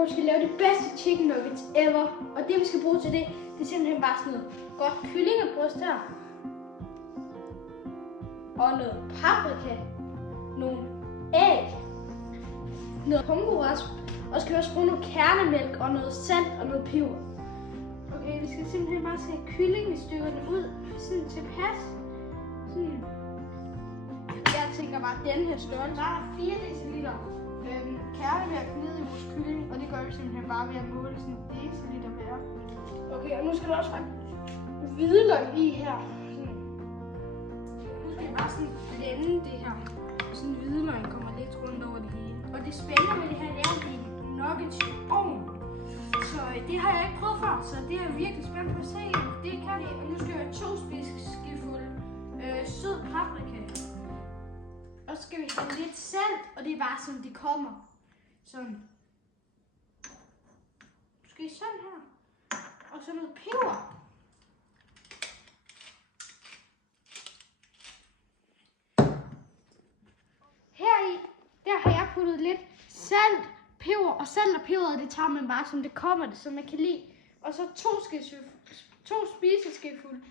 hvor vi skal lave de bedste chicken nuggets ever. Og det vi skal bruge til det, det er simpelthen bare sådan noget godt kyllingebryst her. Og noget paprika. Nogle æg. Noget punkorasp. Og så skal vi også bruge noget kernemælk og noget salt og noget peber. Okay, vi skal simpelthen bare skære kyllingestykkerne ud. Sådan tilpas. Sådan. Jeg tænker bare den her størrelse. Der er 4 deciliter kernemælk ned i vores kylling. Og det gør vi simpelthen bare ved at måle sådan en deciliter hver. Okay, og nu skal der også være hvidløg i her. Sådan. Nu skal vi bare sådan blende det her. Sådan hvidløgn kommer lidt rundt over det hele. Og det spændende med det her, det er, at det er nuggets i ovnen. Så det har jeg ikke prøvet før, så det er virkelig spændt på at se. Det kan det. Og nu skal jeg have 2 spiseskefulde sød paprika. Og så skal vi have lidt salt, og det er bare sådan, det kommer. Sådan. Måske sådan her. Og så noget peber. Heri, der har jeg puttet lidt salt, peber, og salt og peber, det tager man bare som det kommer, det som man kan lide. Og så 2 spiseskefulde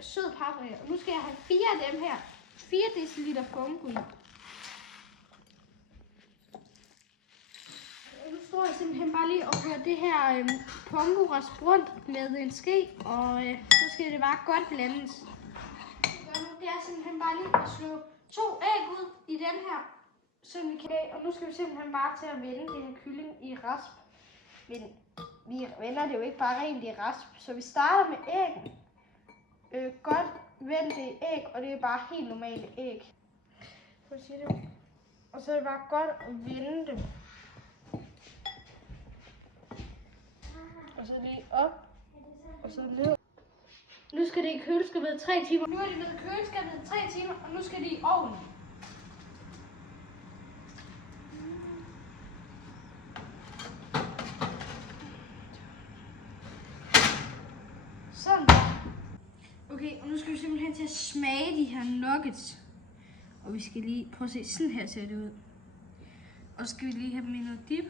sød paprika. Og nu skal jeg have 4 af dem her. 4 deciliter pommes. Nu står jeg simpelthen bare lige og kører det her pommes rundt med en ske, og så skal det bare godt blandes. Det er simpelthen bare lige at slå 2 æg ud i den her, så vi kan. Og nu skal vi simpelthen bare til at vende det her kylling i rasp. Men vi vender det jo ikke bare rent i rasp, så vi starter med æg. Godt vend det æg, og det er bare helt normale æg. Og så er det bare godt at vende det. Og så lige op, og så ned. Nu skal det i køleskabet 3 timer. Nu er det ved køleskabet 3 timer, og nu skal det i ovnen. Sådan der. Okay, og nu skal vi simpelthen til at smage de her nuggets. Og vi skal lige prøve at se, sådan her ser det ud. Og så skal vi lige have dem i noget dip.